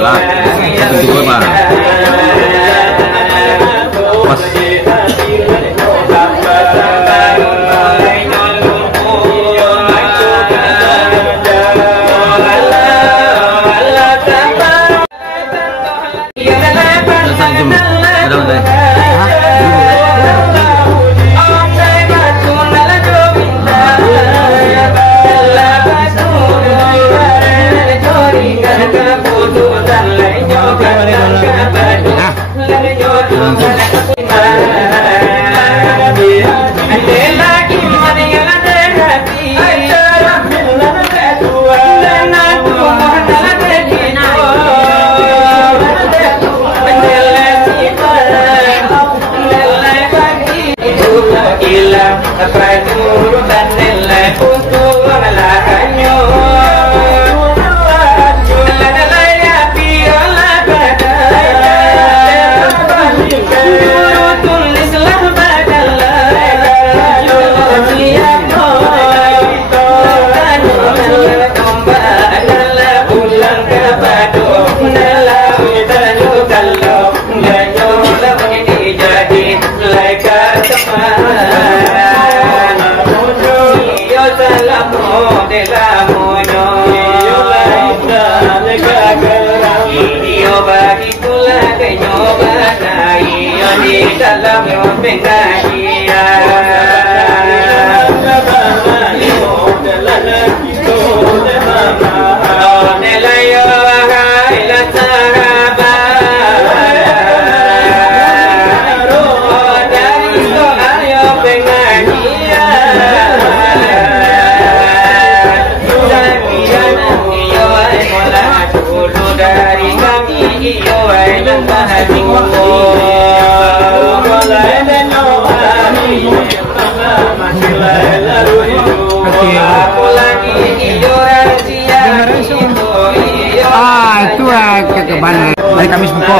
lah. Itu Pak. Mas. Hari Kamis buko.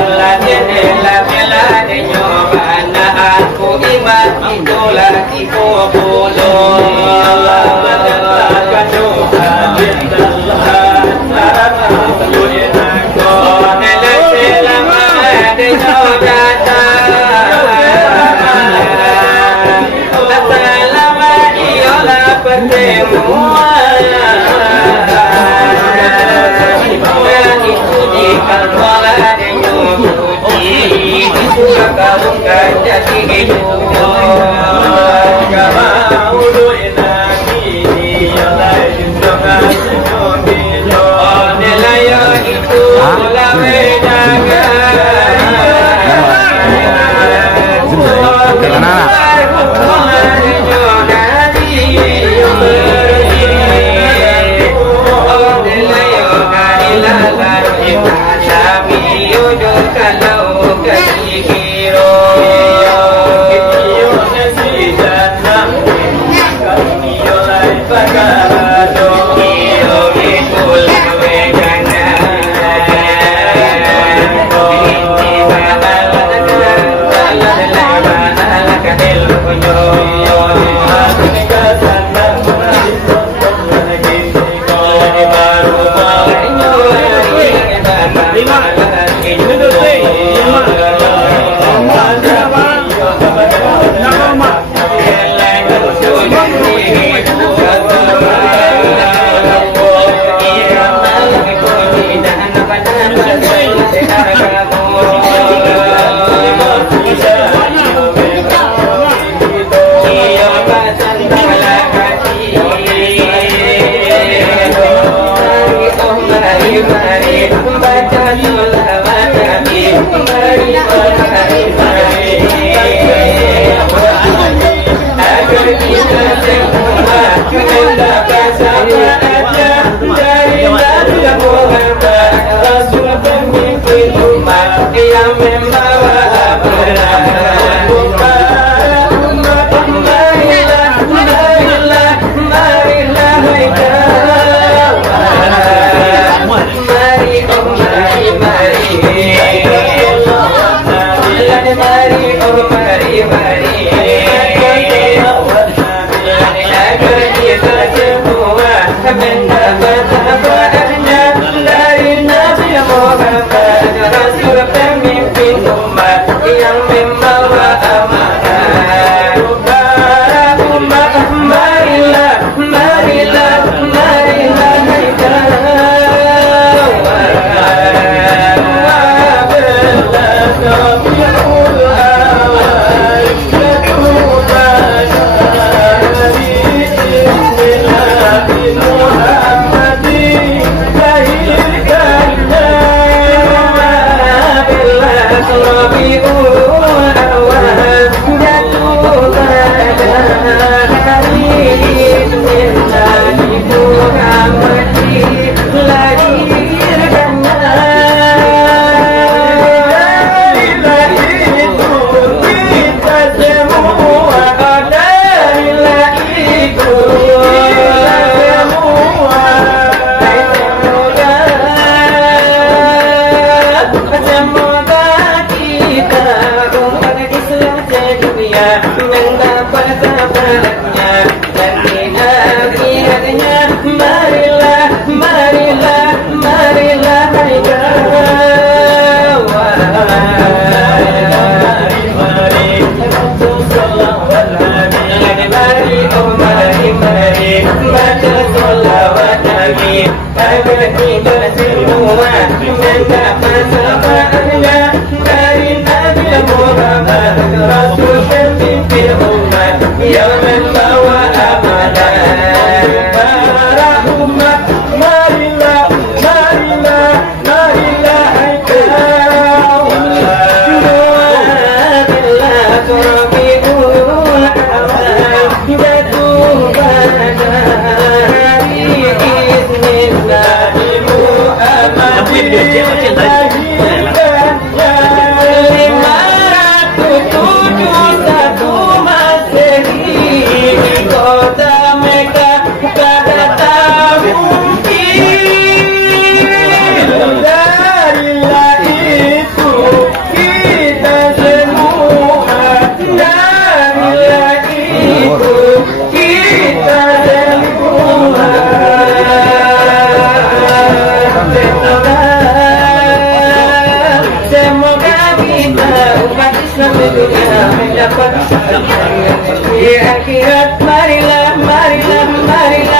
Di akhirat marilah, marilah, marilah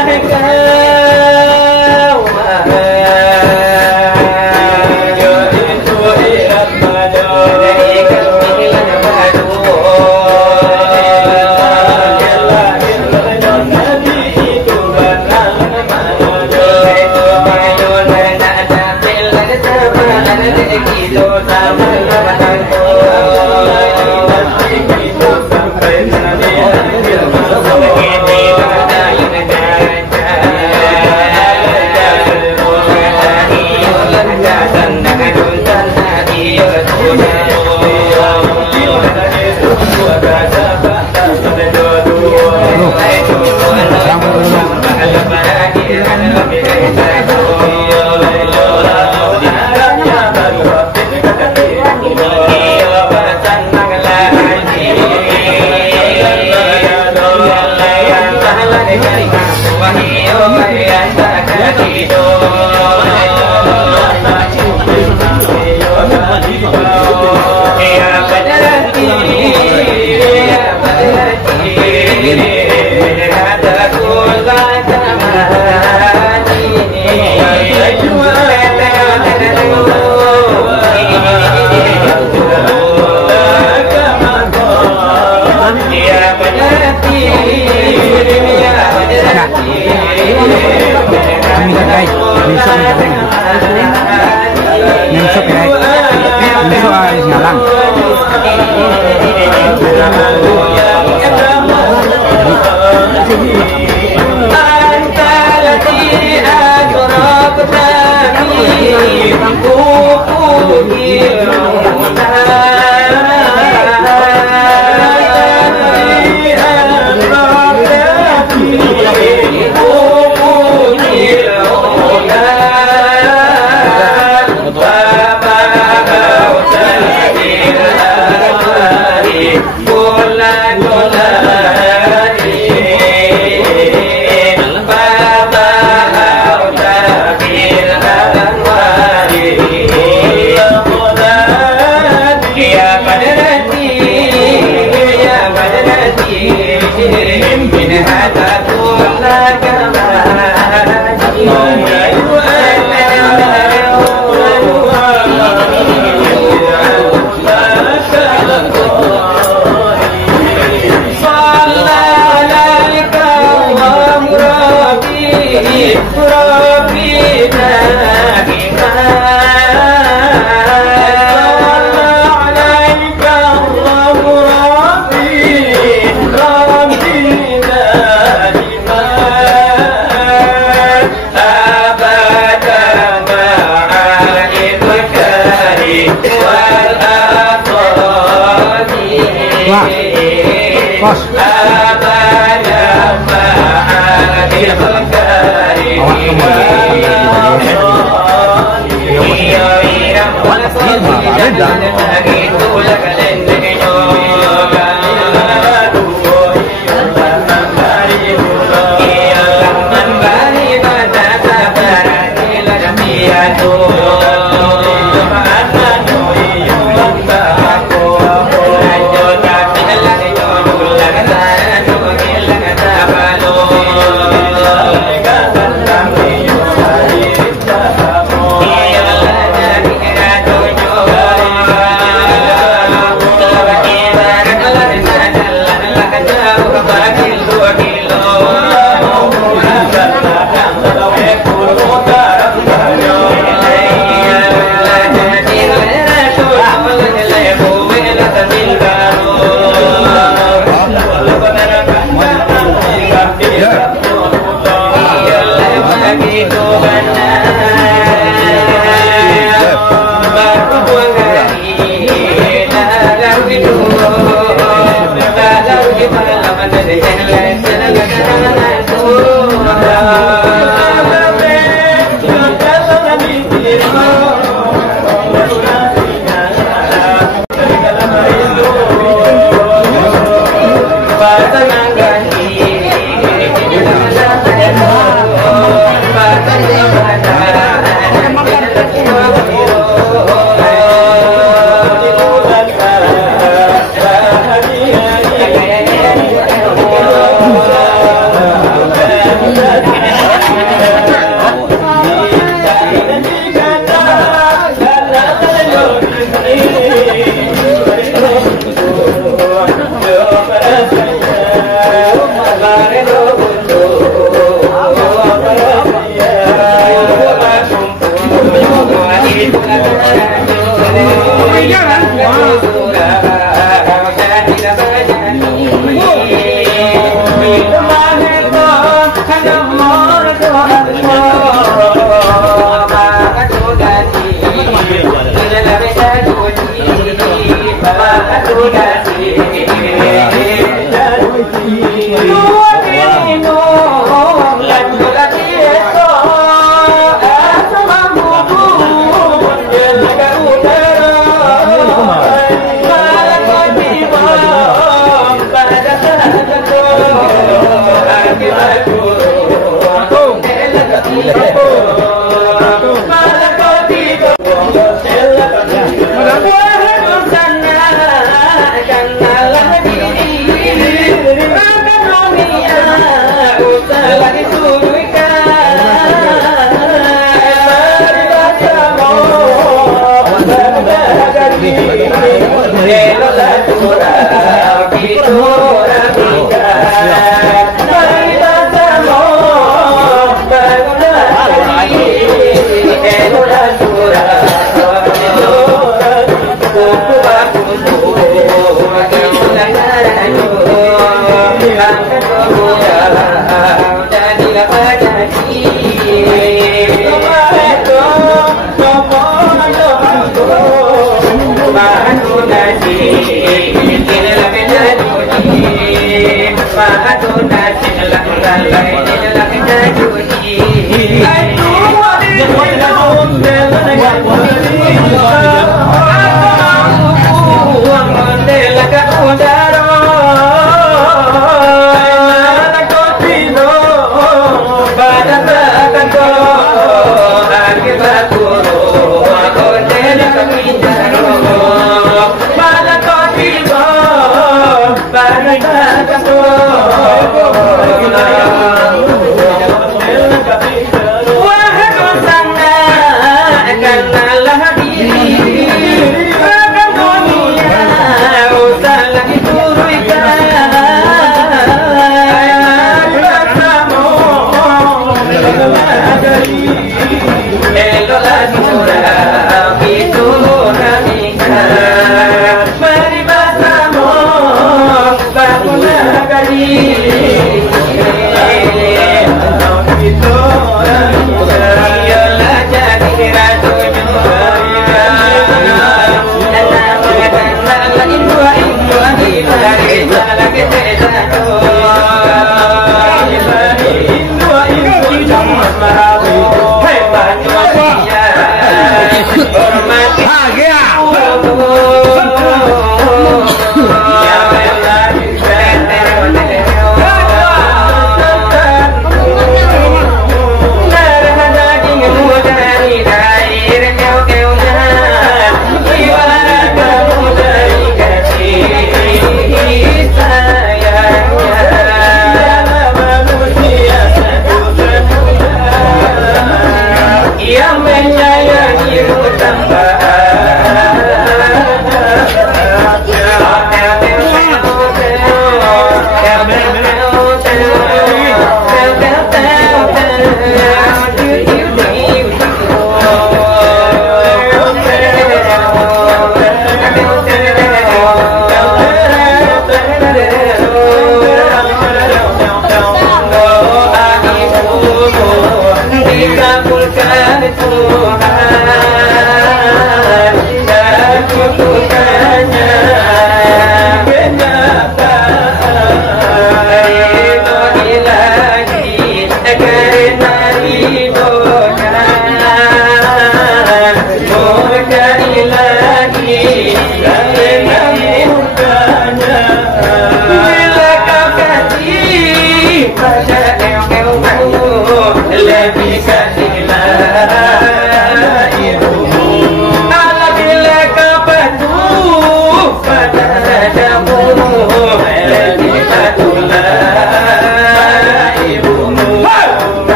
kau maju itu irat maju dari kamilah maju Nabi itu bakal maju itu maju dan ada bilang sama ada gitu sama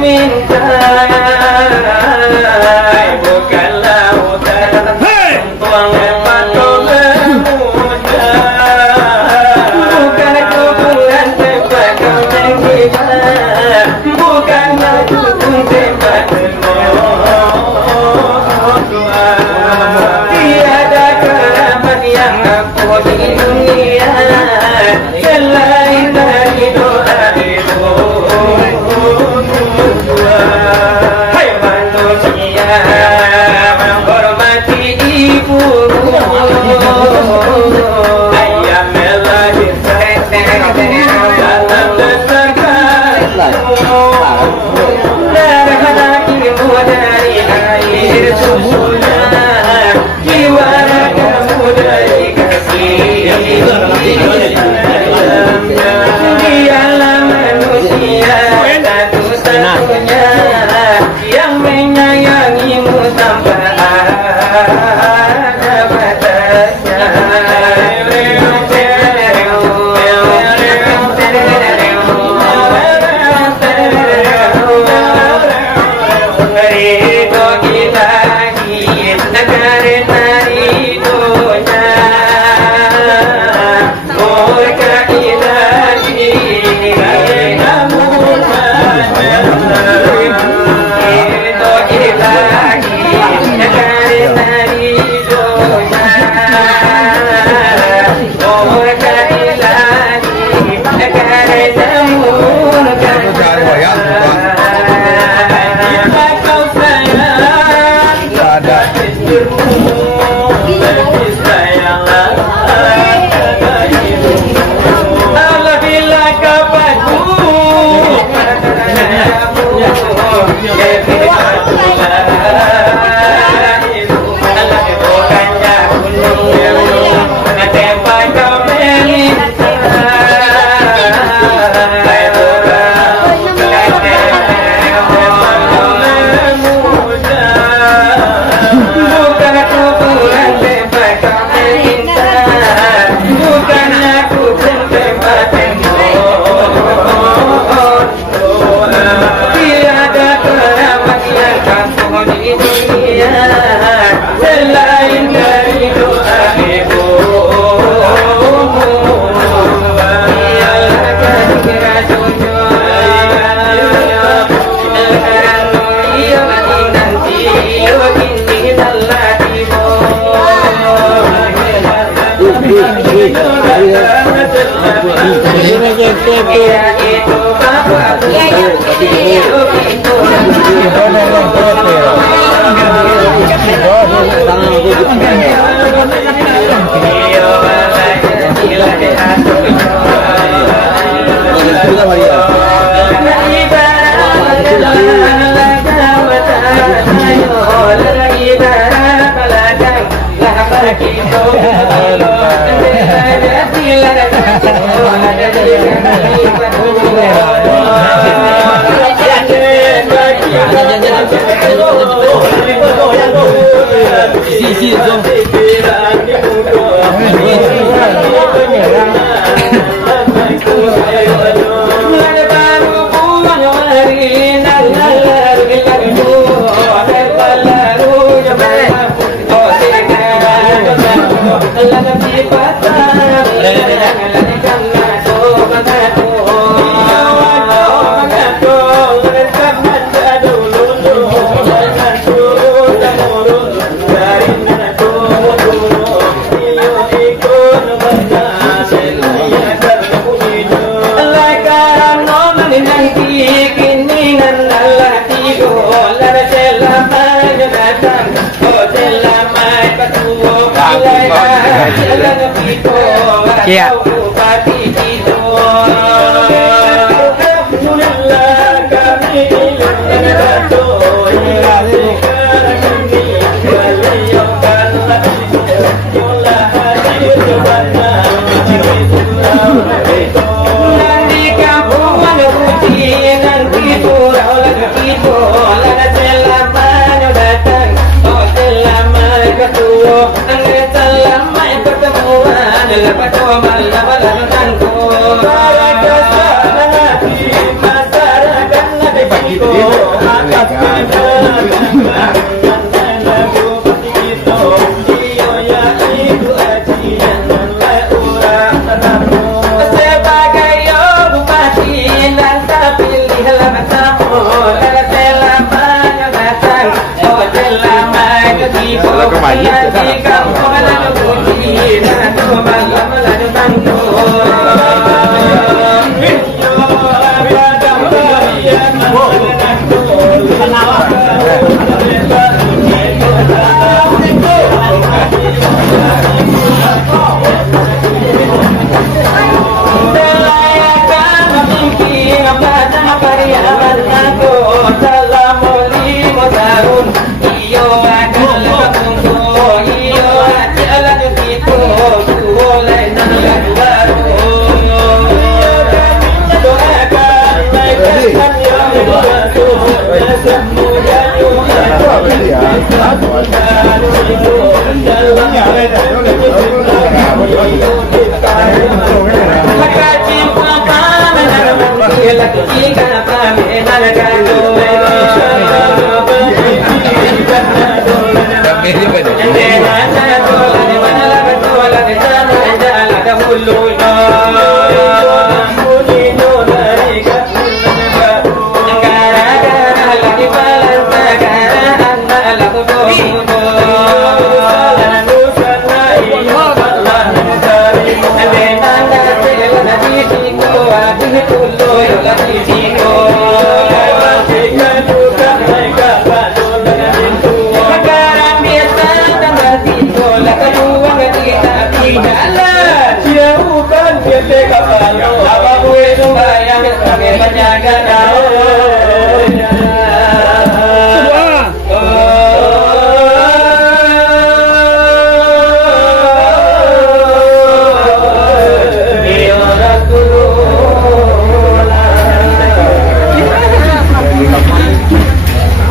minta sampai ada batasnya. Iya. Iyo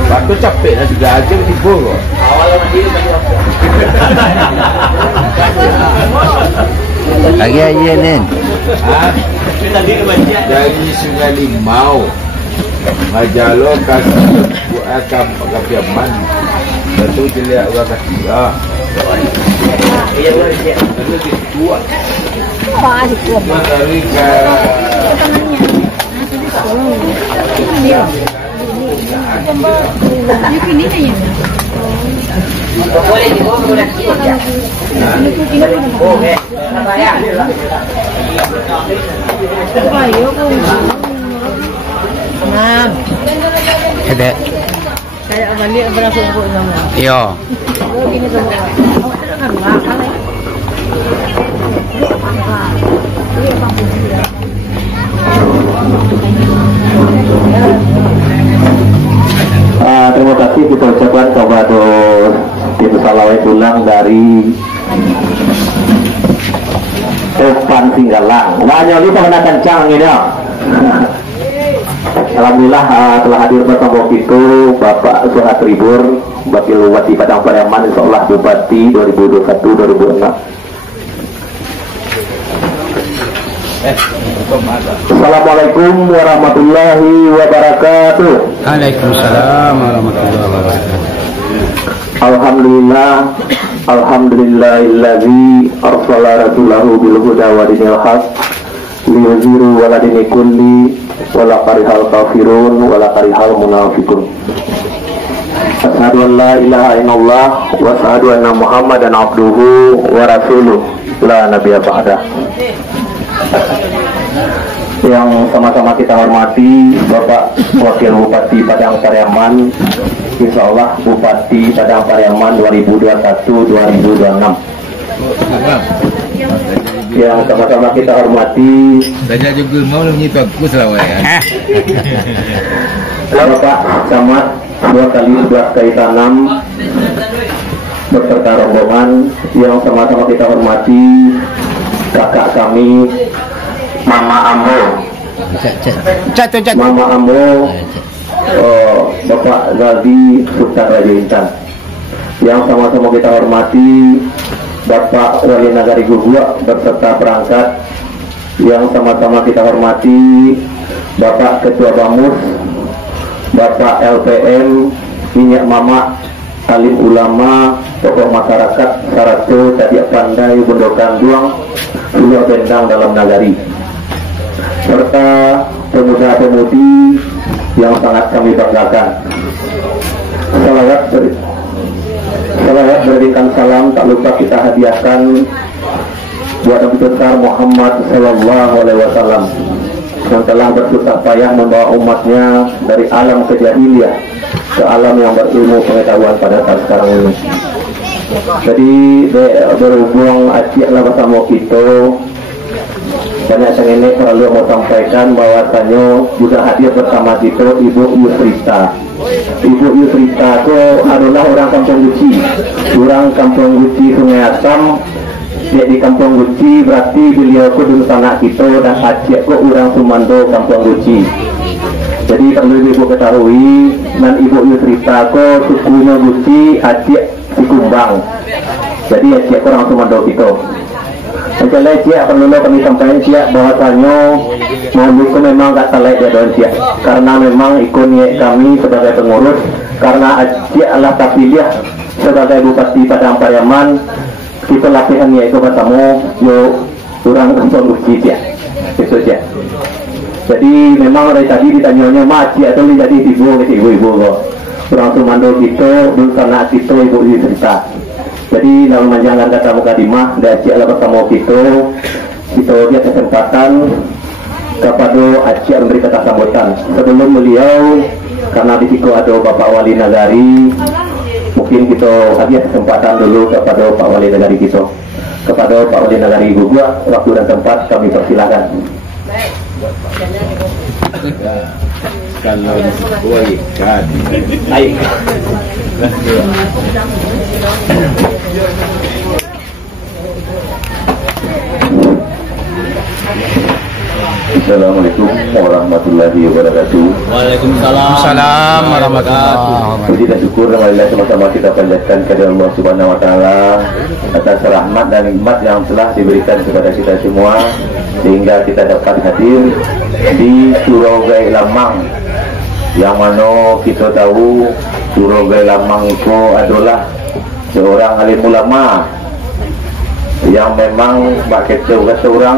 Waktu capek lah juga aja di bawah. Lagi aja nih. Dari Sungai Limau, Majalo kasih buat kapiaman. Betul dilihat orang ketiga. Lebih tua. Dari ke Ada. Kayak balik berapa buku sama. Iya. Gini sama. Awak tidak kan bakal ya. Terima kasih kita ucapkan kepada tim salawat ulang dari Evan Singgalang. Nah, nyali pada kencang ini ya. Alhamdulillah telah hadir bersama kita Bapak Suhat Tribur, Wakil Bupati Padang Pariaman, insyaallah Bupati 2021-2026. Assalamualaikum warahmatullahi wabarakatuh. Waalaikumsalam warahmatullahi wabarakatuh. Alhamdulillah, alhamdulillahilladzi arsala rasulahu bil huda wa dinil haq liyudhiru wala dini kulli wala karihal kafirun wala karihal munafiqun. Asyhadu an la ilaha illallah wa asyhadu anna Muhammadan abduhu wa rasuluh la nabiyya ba'da. Yang sama-sama kita hormati Bapak Wakil Bupati Padang Pariaman, insyaallah Bupati Padang Pariaman 2021-2026. Yang sama-sama kita hormati Raja juga mau menyitu aku selawat ya. Bapak Camat 2 kali 11 kali tanam beserta rombongan. Yang sama-sama kita hormati kakak kami Mama Ambo, Mama Ambo, Bapak Galdi Sultan Raja Intan. Yang sama-sama kita hormati Bapak Wali Nagari Gugua beserta perangkat. Yang sama-sama kita hormati Bapak Ketua Bamus, Bapak LPM, Minyak Mama, alim ulama, tokoh masyarakat, Sarato, Tadiak Pandai, Bondokan Duang, Pulau Bendang dalam nagari, serta pemuda-pemudi yang sangat kami banggakan. Salawat berikan salam tak lupa kita hadiahkan buat Nabi besar Muhammad Sallallahu Alaihi Wasallam yang telah bersusah payah membawa umatnya dari alam kejahiliah ke alam yang berilmu pengetahuan pada saat sekarang ini. Jadi berhubung acik lah bersama kita, banyak yang ini perlu mau sampaikan bahwasanya juga hadir bersama kita Ibu Yusrita. Ibu Yusrita itu adalah orang Kampung Guci, orang Kampung Guci Sungai Asam. Dia di Kampung Guci berarti beliau ku dulu tanah kita, dan acik ku orang Sumando Kampung Guci. Jadi perlu ibu ketahui dan ibu cerita ko sukunya Gusti Acik si Kumbang. Jadi Acik kurang sumando kita. Jadi Acik perlu kami sampaikan Acik bahwasanya mau itu memang gak salah dia doan Acik, karena memang ikonnya kami sebagai pengurus, karena Acik adalah terpilih sebagai Bupati Padang Pariaman. Kita latihannya itu bertemu yo kurang solusi Acik. Itu Acik. Jadi memang dari tadi ditanya Acik atau jadi ibu-ibu kok. Kurang sumando kita dulu karena kita ibu cerita. Jadi dalam manjangan kata mukadimah dari Acik adalah bertemu kita dia kesempatan kepada Acik memberi kata sambutan. Sebelum beliau, karena di situ ada Bapak Wali Nagari, mungkin kita ada kesempatan dulu kepada Pak Wali Nagari kita. Kepada Pak Wali Nagari juga, waktu dan tempat kami persilakan. Ya, kalau boleh kan. Baik. Assalamualaikum warahmatullahi wabarakatuh. Waalaikumsalam warahmatullahi wabarakatuh. Puji dan syukur alhamdulillah sama-sama kita panjatkan kepada Allah Subhanahu wa taala atas rahmat dan nikmat yang telah diberikan kepada kita semua sehingga kita dapat hadir di Surau Gai Lamang, yang mana kita tahu Surau Gai Lamang itu adalah seorang alim ulama yang memang bak kita kata orang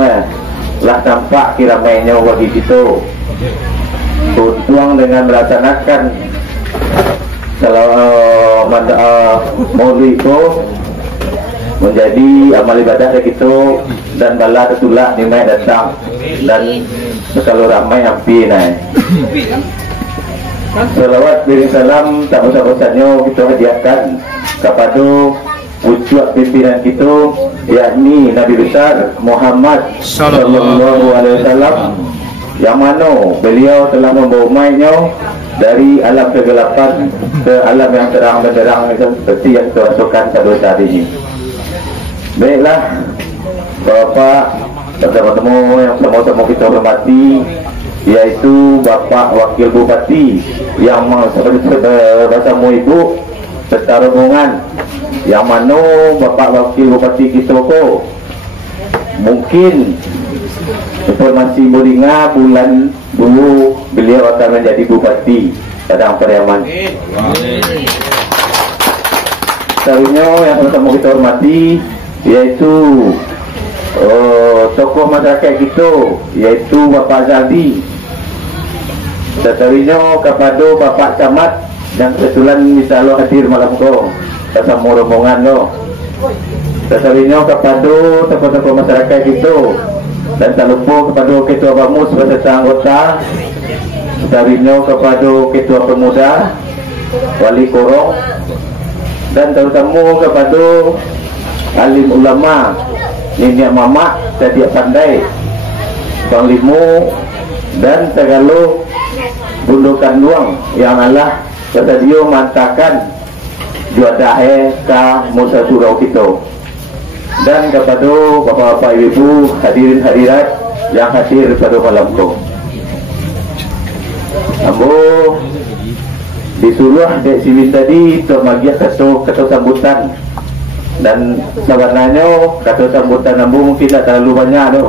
lah tampak kiramainya bagi kita berjuang dengan melaksanakan kalau maulid itu menjadi amal ibadah dari kita, dan bala tertulak nimai datang dan kalau ramai hampir naik. Salawat beri salam tak usah-usahnya kita hadiahkan kepada wujud pimpinan kita, yakni Nabi besar Muhammad sallallahu alaihi wasallam, yang mana beliau telah membawa umatnya dari alam kegelapan ke alam yang terang benderang seperti yang kita rasakan pada saat ini. Baiklah Bapak dan teman-teman yang sama-sama kita hormati, yaitu Bapak Wakil Bupati yang bersama Ibu serta rombongan, yang mana Bapak Wakil Bupati kita ko mungkin informasi boringa bulan dulu beliau akan menjadi Bupati Padang Pariaman. Selanjutnya yang sama-sama kita hormati yaitu tokoh masyarakat kita, yaitu Bapak Zaldi. Seterusnya kepada Bapak Camat yang kebetulan insya-Allah hadir malam ko bersama rombongan lo. Seterusnya kepada tokoh-tokoh masyarakat kita, dan tak lupa kepada Ketua Bamus beserta anggota. Seterusnya kepada Ketua Pemuda, Wali Korong, dan terutama kepada alim ulama, nenek mamak, setiap pandai, panglimu, dan segala bundukan luang yang Allah bersedia mantakan juadahe ke Musa Surau kita. Dan kepada bapak-bapak ibu hadirin hadirat yang hadir pada malam itu, ambo disuruh dek sini tadi untuk bagi kata sambutan, dan sebenarnya kata sambutan ambo mungkin tak terlalu banyak tu,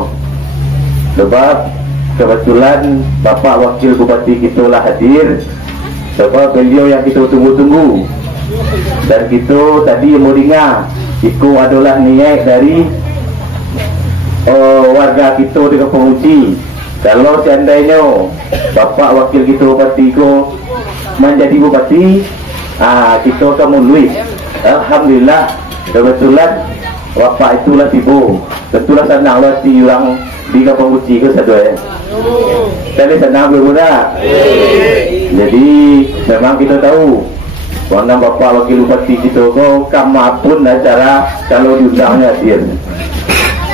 sebab kebetulan Bapak Wakil Bupati kita lah hadir, sebab beliau yang kita tunggu-tunggu, dan kita tadi mau dengar itu adalah niat dari warga kita di Kampung Uci. Kalau seandainya Bapak Wakil kita Bupati ko menjadi Bupati, kita akan mulai. Alhamdulillah, kebetulan Bapak itulah tiba. Tentulah senang lah si orang di Kampung Uci ke sadoi. Tapi senang berguna. Jadi memang kita tahu warna Bapak Wakil Bupati kita ko kamapun acara kalau diundangnya hadir,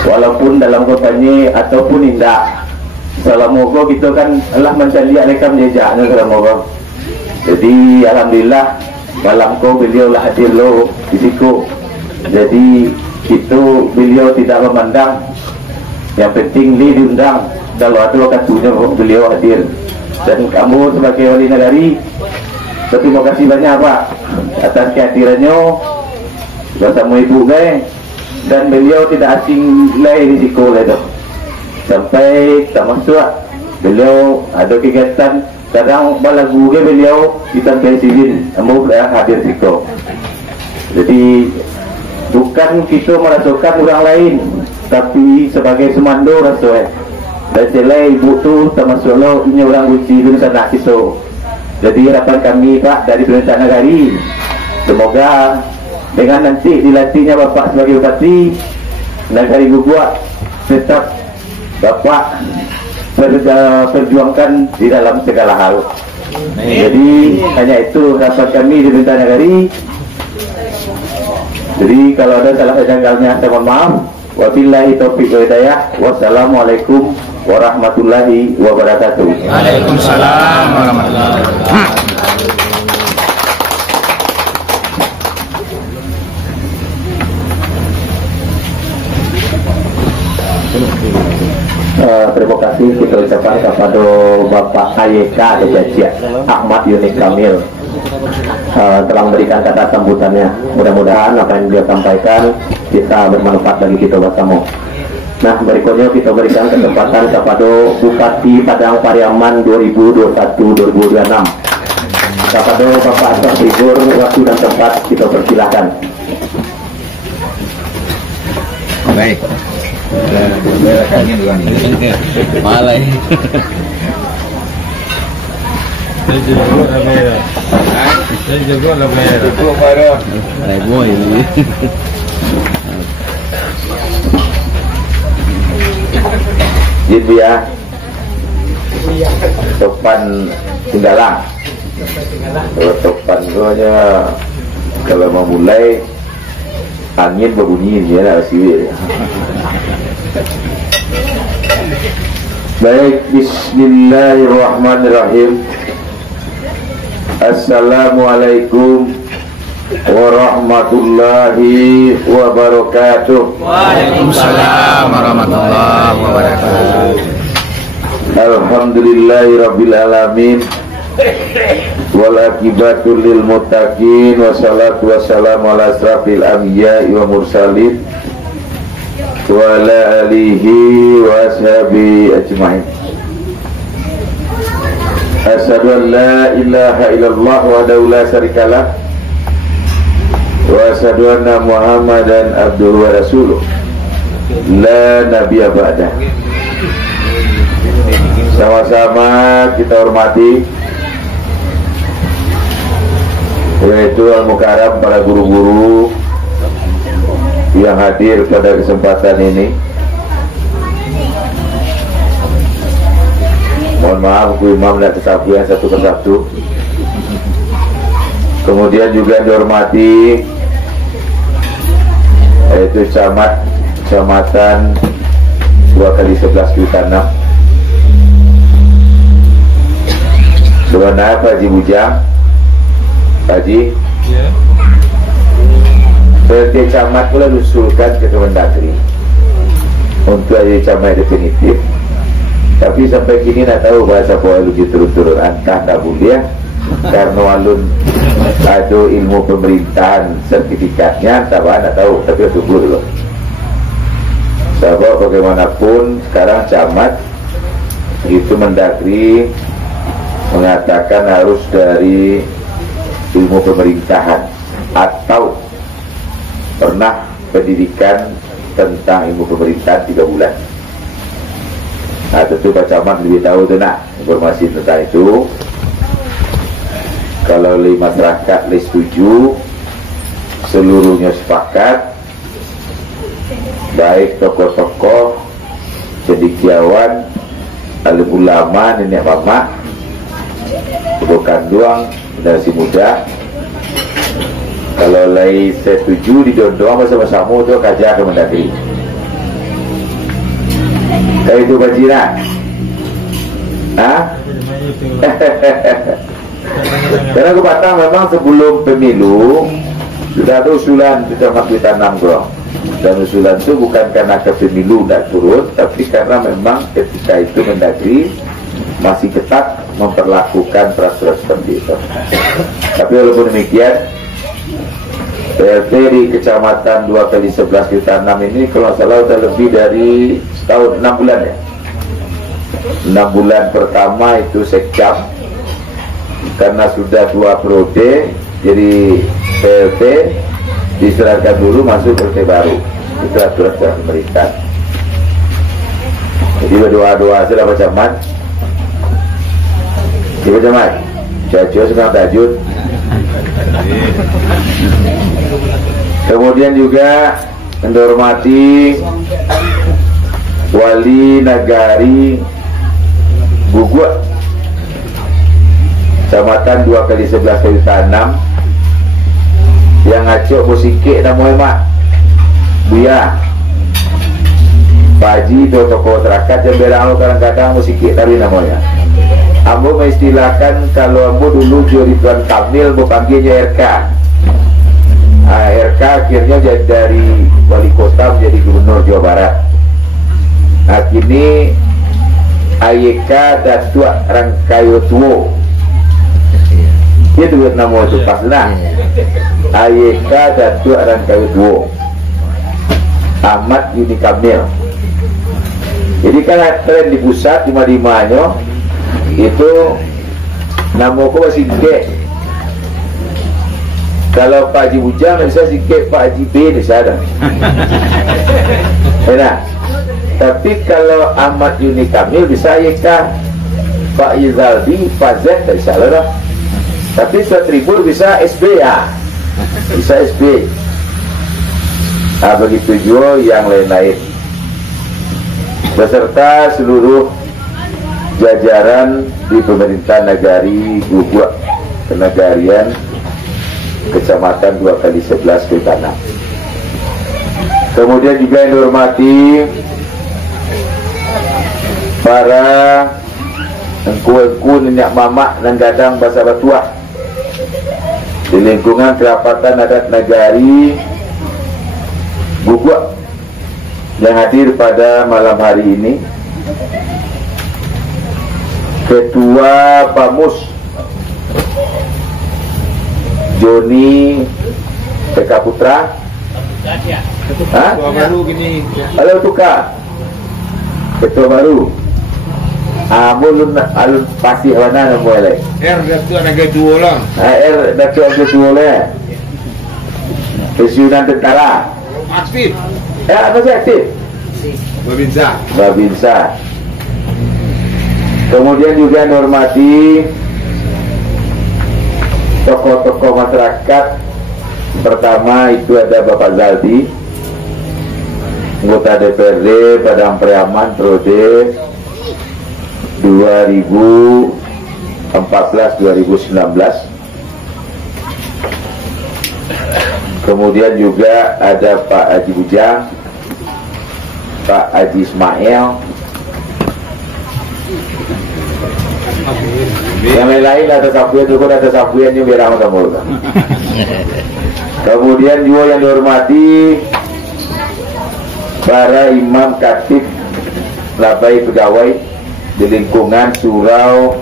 walaupun dalam kotanya ataupun indah. Selama kita kan Allah mencari rekam jejaknya selama. Jadi alhamdulillah malam ko beliau lah hadir lo di situ. Jadi itu beliau tidak memandang, yang penting li diundang, kalau ada waktunya beliau hadir. Dan kamu sebagai wali nagari, terima kasih banyak Pak atas kehadirannya bersama Ibu guys. Dan beliau tidak asing lagi risiko itu. Sampai termasuk beliau ada kegiatan kadang balagu ke beliau kita presiden kamu hadir risiko. Jadi bukan kita merasukan orang lain, tapi sebagai semando rasa. Dan selain ibu tu termasuk lo ini orang uji di sana kita. Jadi harapan kami Pak dari Pemerintah Nagari, semoga dengan nanti dilatihnya Bapak sebagai Bupati Nagari Guguak, tetap Bapak perjuangkan di dalam segala hal. Jadi hanya itu harapan kami di Pemerintah Nagari. Jadi kalau ada salah janggalnya saya mohon maaf. Wabillahi taufiq wal hidayah. Wassalamualaikum warahmatullahi wabarakatuh. Waalaikumsalam warahmatullahi wabarakatuh. Terima kasih kita ucapkan kepada Bapak AYK Dejajia Ahmad Yunik Kamil telah memberikan kata sambutannya. Mudah-mudahan apa yang dia sampaikan bisa bermanfaat bagi kita bersama. Nah, berikutnya kita berikan kesempatan kepada Bupati Padang Pariaman 2021-2026. Kepada Bapak Asar Figur, waktu dan tempat kita persilahkan. Baik. Malah ini. Jadi ya, topan tinggalan. Kalau topan itu kalau mau mulai angin berbunyi dia lah siwir. Baik, bismillahirrahmanirrahim. Assalamualaikum warahmatullahi wabarakatuh. Waalaikumsalam warahmatullahi wabarakatuh. Alhamdulillahi rabbil alamin. Wal akibatu lil muttaqin. Wassalatu wassalamu ala asrafil anbiya'i wa mursalin wa ala alihi wa ashabihi ajma'in. Asyhadu an la ilaha illallah wahdahu la syarikalah wa asyhadu anna Muhammadan abduhu wa rasuluh la nabiyya ba'dah. Sama-sama kita hormati yaitu al-mukarram para guru-guru yang hadir pada kesempatan ini. Mohon maaf Bu Imam dan ketahuan satu persatu. Kemudian juga dihormati yaitu kecamatan 2x11 Kuitana. Sebenarnya Pak Haji Bujang, Pak Haji, setiap camat pula diusulkan ke Kemendagri untuk jadi camat definitif. Tapi sampai kini nak tahu bahasa Pulau Luji turun-turun antah tak boleh karena walun ada ilmu pemerintahan sertifikatnya tak nak tahu, tapi tunggu dulu. Sebab bagaimanapun sekarang camat itu Mendagri mengatakan harus dari ilmu pemerintahan atau pernah pendidikan tentang ilmu pemerintahan 3 bulan. Nah, tentu Pak Camat lebih tahu tu nak informasi tentang itu. Kalau masyarakat setuju, seluruhnya sepakat, baik tokoh-tokoh, cendekiawan, alim ulama, nenek mama, ibu kandung, generasi muda. Kalau setuju didondong bersama-sama tu kajian Kemendagri. Kayak itu bajiran. Karena Kebatang memang sebelum pemilu sudah ada usulan Kecamatan Kuitana Grong. Dan usulan itu bukan karena ke pemilu tidak turun, tapi karena memang ketika itu Mendagri masih ketat memperlakukan peraturan seperti itu. Tapi walaupun demikian, PLT di kecamatan 2x11 kita 6 ini kalau salah sudah lebih dari setahun, 6 bulan ya. 6 bulan pertama itu sekcam, karena sudah 2 periode, jadi PLT diserahkan dulu masuk PLT baru. Itu aturan dari pemerintah. Jadi berdoa-doa sudah baca mat. Baca mat. Cacu sedang tajud. Kemudian juga menghormati wali nagari Guguk, kecamatan 2x11 Kalitanam, yang ngacok musikik namanya mak Buya Pak Haji itu tokoh masyarakat yang bilang kadang-kadang musikik tadi namanya. Ambo mengistilahkan kalau ambo dulu jadi Tuan Kamil, ambo panggilnya RK. RK akhirnya jadi dari wali kota menjadi gubernur Jawa Barat. Nah kini AYK Datuk Rangkayo Tuo, itu nama itu pas lah. AYK Datuk Rangkayo Tuo Ahmad Yuni Kamil. Jadi kan tren di pusat di Madimanya itu nama aku masih G. Kalau Pak Haji Bujang bisa sikit Pak Haji B bisa ada. Enak. Tapi kalau Ahmad Yuni Kamil bisa Yeka, Pak Yizaldi, Pak Z bisa lah. Tapi Tribur bisa SB ya, bisa SB. Nah begitu juga yang lain-lain, beserta seluruh jajaran di pemerintah nagari Guguk Kenagarian Kecamatan 2x11 Kalitanam. Kemudian juga yang dihormati para engku-engku nenek mamak dan gadang bahasa Batuah di lingkungan kerapatan adat nagari Guguk yang hadir pada malam hari ini. Ketua Pamus Joni Eka Putra. Ketua baru gini. Halo tukar. Ketua baru. Alun pasti mana nama boleh. Datuk Naga Tua lah. Datuk Naga Tua lah. Pensiunan tentara. Aktif. Apa sih aktif? Babinsa. Kemudian juga menghormati tokoh-tokoh masyarakat. Pertama itu ada Bapak Zaldi, anggota DPRD Padang Priaman periode 2014-2019. Kemudian juga ada Pak Haji Bujang, Pak Haji Ismail, yang lain-lain ada sapuan juga, ada sapuan yang berang sama. Kemudian juga yang dihormati para imam khatib labai pegawai di lingkungan Surau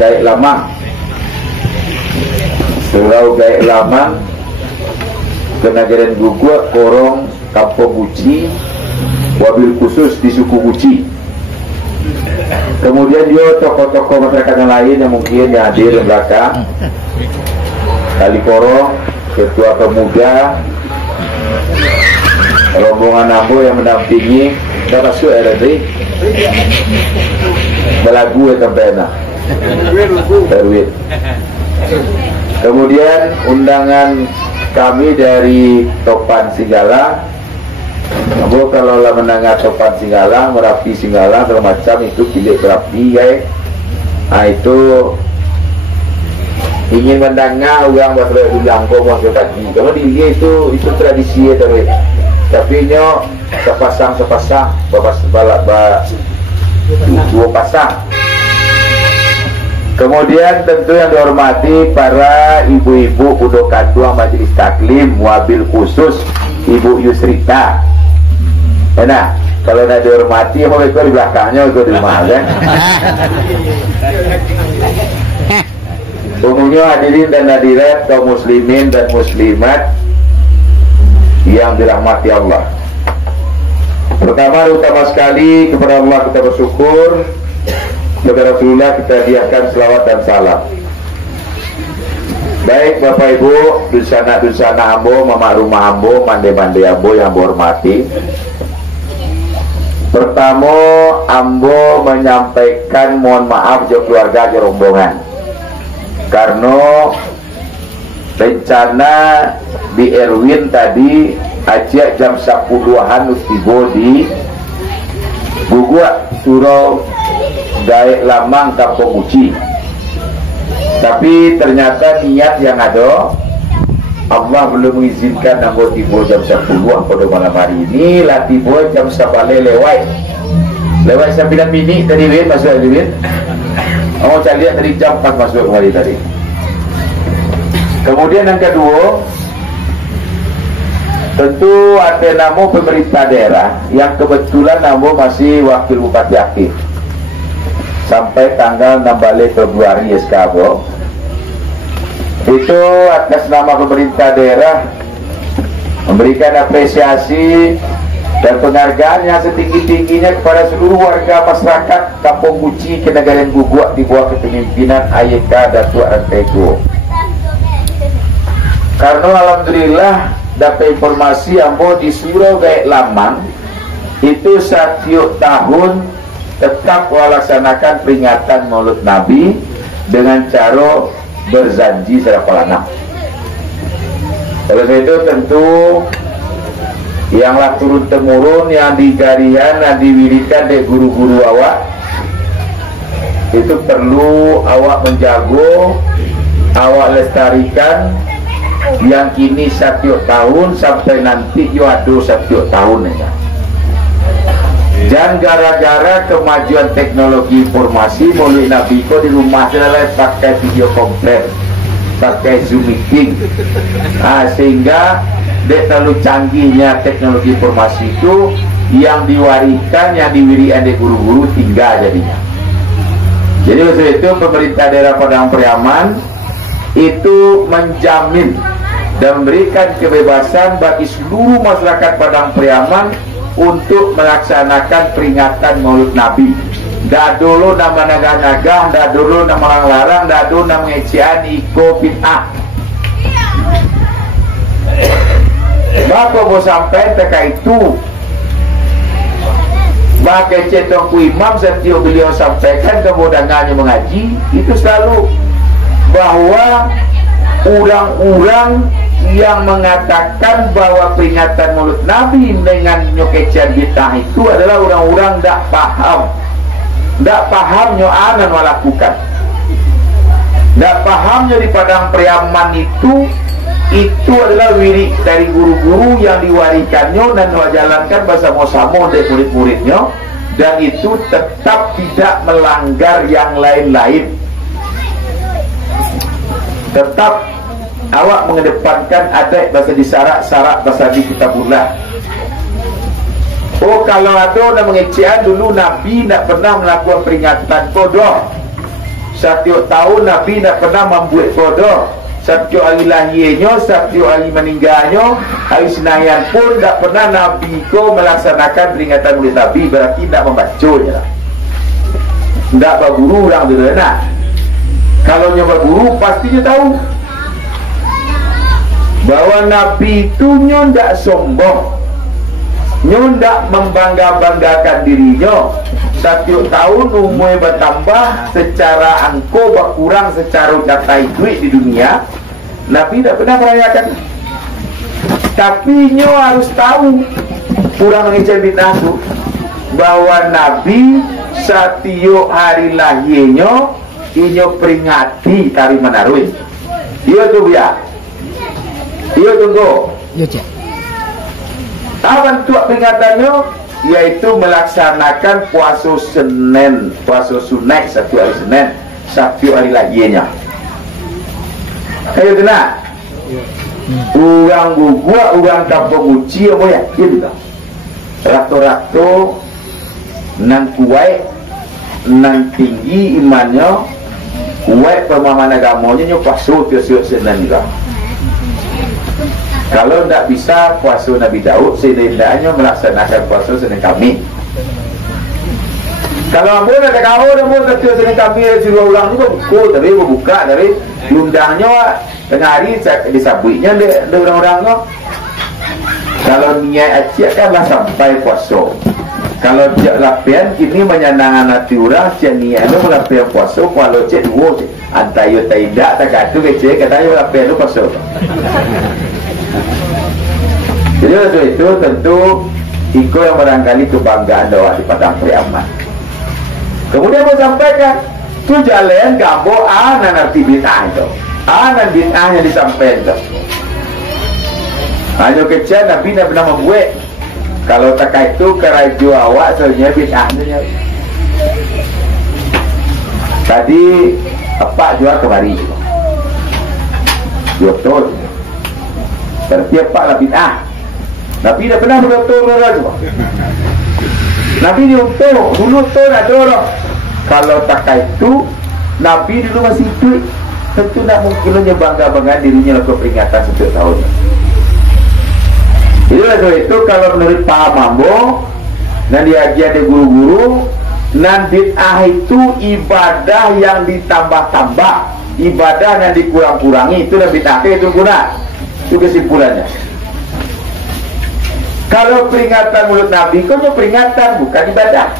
Gaek Lamang, Surau Gaek Lamang, Kenagarian Guguk, Korong, Kampung Guci, wabil khusus di suku Guci. Kemudian juga tokoh-tokoh masyarakat yang lain yang mungkin yang hadir di belakang. Kali Korong, Ketua Pemuda, rombongan Ambo yang mendampingi. Dah masuk RD belagu ya kampena Terwit. Kemudian undangan kami dari Topan Singgala. Ambo kalau lah mendengar Topan Singgala, Merapi Singgala, segala macam itu pilih Merapi ya. Nah itu ingin mendengar orang bahasa Ulangko bahasa kaki. Kalau di dia itu tradisi ya Terwit. Tapi nyo sepasang balak dua pasang. Kemudian tentu yang dihormati para ibu-ibu Udo Kadua Majelis Taklim, wabil khusus Ibu Yusrita Enak, kalau nak dihormati, orang ikut di belakangnya, ikut di rumah kan. Umumnya hadirin dan hadirat kaum muslimin dan muslimat yang dirahmati Allah. Pertama, utama sekali kepada Allah kita bersyukur, kepada Rasulullah kita hadiahkan selawat dan salam. Baik Bapak Ibu, dusana ambo, mama rumah ambo, mande ambo yang ambo hormati. Pertama, ambo menyampaikan mohon maaf jo keluarga jo rombongan. Karena rencana di Erwin tadi ajak jam 10-an tiba di Gugua Surau Gaek Lamang Kampung Uci. Tapi ternyata niat yang ada Allah belum mengizinkan ambo tiba jam 10 pada malam hari ini. Lah tiba jam 11 lewat 9 minit tadi Win masuk tadi Win. Oh saya lihat tadi jam 4 masuk kembali tadi. Kemudian yang kedua, tentu ada nama pemerintah daerah yang kebetulan nama masih wakil bupati aktif sampai tanggal 16 Februari SKBO. Itu atas nama pemerintah daerah memberikan apresiasi dan penghargaan yang setinggi-tingginya kepada seluruh warga masyarakat Kampung Uci Kenagaran Gugua di bawah kepemimpinan AYK Datuk Antego. Karena alhamdulillah dapat informasi ambo di Surau Gaek Lamang itu setiap tahun tetap melaksanakan peringatan Maulid Nabi dengan cara berjanji secara pelanak. Oleh itu tentu yang turun temurun yang digarian dan diwirikan dari guru-guru awak itu perlu awak menjaga, awak lestarikan yang kini setiap tahun sampai nanti yo ada setiap tahun ya. Jangan gara-gara kemajuan teknologi informasi Maulid Nabi ko di rumah saya pakai video konferensi, pakai Zoom meeting, sehingga dek terlalu canggihnya teknologi informasi itu yang diwariskan, yang diwirikan dari guru-guru tinggal jadinya. Jadi waktu itu pemerintah daerah Padang Priaman itu menjamin dan memberikan kebebasan bagi seluruh masyarakat Padang Priaman untuk melaksanakan peringatan Maulid Nabi. Dah dulu nama naga-naga, dah dulu nama larang, dah dulu nama ngecian iko bid'ah. Maka mau sampai teka itu bagai cetong ku imam setiap beliau sampaikan kemudahannya mengaji itu selalu bahwa orang-orang yang mengatakan bahwa peringatan Maulid Nabi dengan nyokecian bid'ah itu adalah orang-orang tidak paham nyoanan melakukan, tidak pahamnya di Padang Priaman itu adalah wirid dari guru-guru yang diwarikannya dan menjalankan bersama-sama dari murid-muridnya, dan itu tetap tidak melanggar yang lain-lain. Tetap awak mengedepankan adat bahasa disarak-sarak bahasa di kitabullah. Oh, kalau ada nak mengecian dulu Nabi nak pernah melakukan peringatan kodok. Setiap tahun Nabi nak pernah membuat kodok. Setiap hari lahirnya, setiap hari meninggalnya, hari senayan pun tak pernah Nabi ko melaksanakan peringatan Maulid Nabi. Berarti tak membacanya. Tak berguru orang dulu nak. Kalau nyoba guru pastinya tahu bahwa Nabi itu ndak sombong, ndak membangga-banggakan dirinya. Setiap tahun umurnya bertambah, secara angko berkurang, secara catai duit di dunia. Nabi tidak pernah merayakan. Tapi nyo harus tahu, kurang mengecek bid'ah itu, bahwa Nabi setiap hari lahirnya inyo peringati tari menaruh. Iya tuh ya. Iya tunggu. Iya cek. Apa bentuk peringatannya? Yaitu melaksanakan puasa Senin, puasa sunat satu hari Senin, satu hari lahirnya. Ayo tenang. Orang gugua, orang Kampung Uci, apa yakin tak? Ratu-ratu nan kuat, nan tinggi imannya, kuat pemahaman agamanya, nyo puasa tiap Senin juga. Kalau tidak bisa puasa Nabi Daud, setidaknya melaksanakan puasa Senin Kamis. Kalau ambo ada kau, ambo setiap Senin Kamis suruh ulang juga buku, tapi buka dari diundangnya tengah hari disabuinya di orang-orangnya. Kalau niat acik kanlah sampai puasa. Kalau cek lapian kini menyenangkan hati orang, cek niat itu lapian puasa. Kalau cek dua, antara yo tidak tak kata kecil, kata yo lapian itu puasa. Jadi waktu itu tentu Iko yang barangkali kebanggaan doa di Padang Priaman. Kemudian mau sampaikan tu jalan gambo anan arti bid'ah itu, anan bid'ahnya disampaikan. Hanya kecil Nabi nak pernah membuat. Kalau tak itu keraju awak soalnya bid'ahnya. Tadi apa jual kemari? Betul. Berarti apa lah bid'ah? Nabi dah pernah betul raja. Nabi diuntung, dulu tu nak dorong. Kalau tak itu, Nabi dulu masih hidup, tentu nak mungkin bangga-bangga dirinya lakukan peringatan setiap tahun. Jadi waktu itu kalau menurut Pak Mambo, dan diajar ada guru-guru, nan bid'ah itu ibadah yang ditambah-tambah, ibadah yang dikurang-kurangi, itu bid'ah itu guna. Itu kesimpulannya. Kalau peringatan mulut Nabi, kau peringatan bukan ibadah.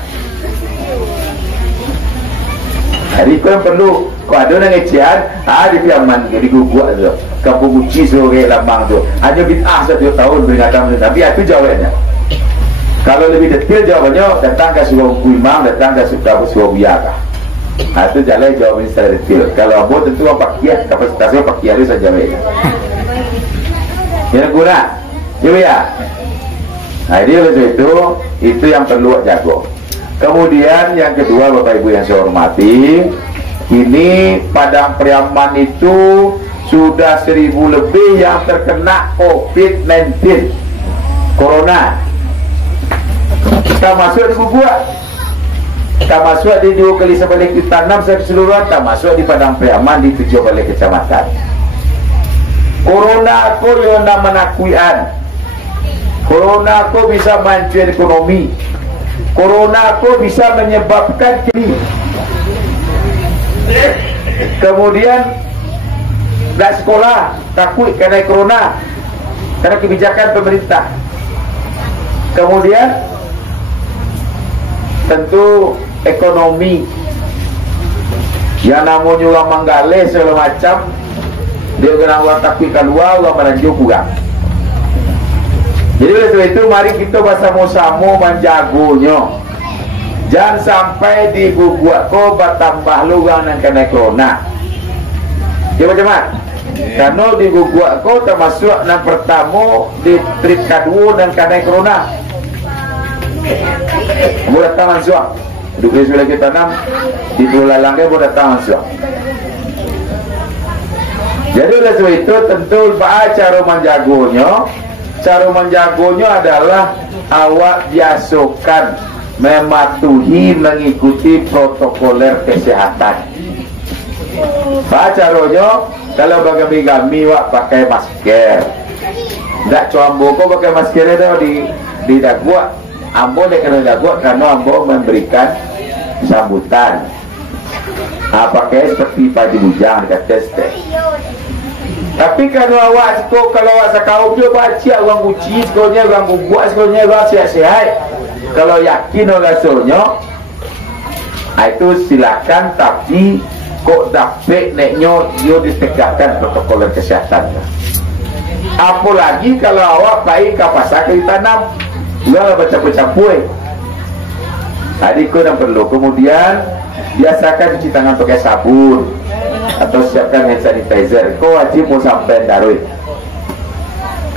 Jadi kau yang perlu, kau ada orang ngecian, di Piaman, di Guguk tu, kampung Uci sore lambang tu, hanya bid'ah setiap tahun peringatan mulut Nabi, itu jawabannya. Kalau lebih detail jawabannya, datang ke sebuah buku imam, datang ke sebuah biara. Itu jalan jawabannya secara detail. Kalau abu tentu apa kiat, kapasitasnya apa kiat itu saja. Yang guna, ya. Nah ini oleh itu yang perlu jago. Kemudian yang kedua Bapak Ibu yang saya hormati, ini Padang Priaman itu sudah 1000 lebih yang terkena COVID-19 Corona. Kita masuk di Guguk, kita masuk di 2 kali sebalik ditanam keseluruhan, kita masuk di Padang Priaman di 7 balik kecamatan. Corona ko yang nak menakuian. Corona ko bisa bantuan ekonomi. Corona ko bisa menyebabkan kini. Kemudian tak sekolah takut karena corona, karena kebijakan pemerintah. Kemudian tentu ekonomi yang namanya orang Manggale segala macam, dia kena orang takut keluar, orang melanjut kurang. Jadi oleh itu mari kita bersama-sama menjagonya. Jangan sampai di Guguk ko bertambah lurang dan kena corona. Ya macam-macam. Karena di Guguk ko termasuk yang pertama di trip kedua dan kena corona. Kamu datang langsung. Duk sudah kita tanam di Pulau Langgai boleh datang langsung. Jadi oleh itu tentu cara menjagonya. Cara menjagonya adalah awak biasakan mematuhi mengikuti protokoler kesehatan. Caranya kalau bagi-bagi wak pakai masker. Tak coambo ko pakai masker itu di daguak. Ambo dia kena daguak karena ambo memberikan sambutan. Pakai seperti padi bujang dekat tes. Tapi kalau awak sakau dia baca orang uci sekolahnya, orang buat sekolahnya, orang sihat-sihat. Kalau yakin orang soalnya, itu silakan. Tapi kok dapat neknya dia ditegakkan protokol kesehatan. Apalagi kalau awak baik ke pasar ke tanam, dia baca-baca kue. Jadi kau yang perlu. Kemudian biasakan cuci tangan pakai sabun. Atau siapkan hand sanitizer. Kau wajib mau sampai darui.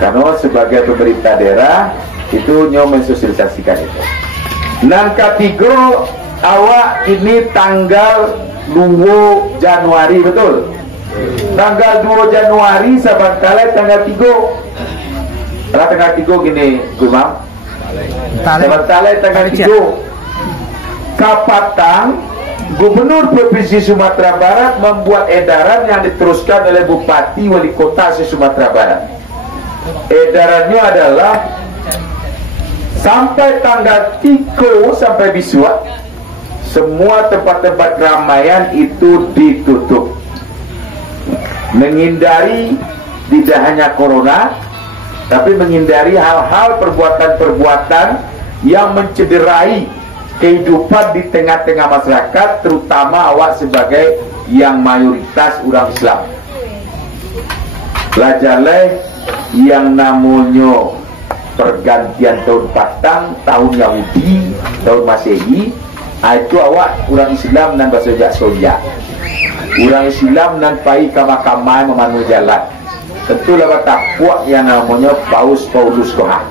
Karena sebagai pemerintah daerah itu nyo mensosialisasikan itu. Nang ketiga awak ini tanggal 2 Januari betul. Tanggal 2 Januari saban kala tanggal 3. Tanggal 3 gini, Gumam. Sementara tanggal 7 Kapatang, Gubernur Provinsi Sumatera Barat membuat edaran yang diteruskan oleh Bupati Wali Kota Sumatera Barat. Edarannya adalah sampai tanggal 3 sampai besok semua tempat-tempat keramaian itu ditutup, menghindari tidak hanya corona, tapi menghindari hal-hal perbuatan-perbuatan yang mencederai kehidupan di tengah-tengah masyarakat, terutama awak sebagai yang mayoritas orang Islam. Belajarlah yang namanya pergantian tahun Patang, tahun Yahudi, tahun Masehi, itu awak orang Islam nan bersojak-sojak, orang Islam nan pai kamai memandu jalan. Tentulah batapuak yang namanya Paus Paulus Koha,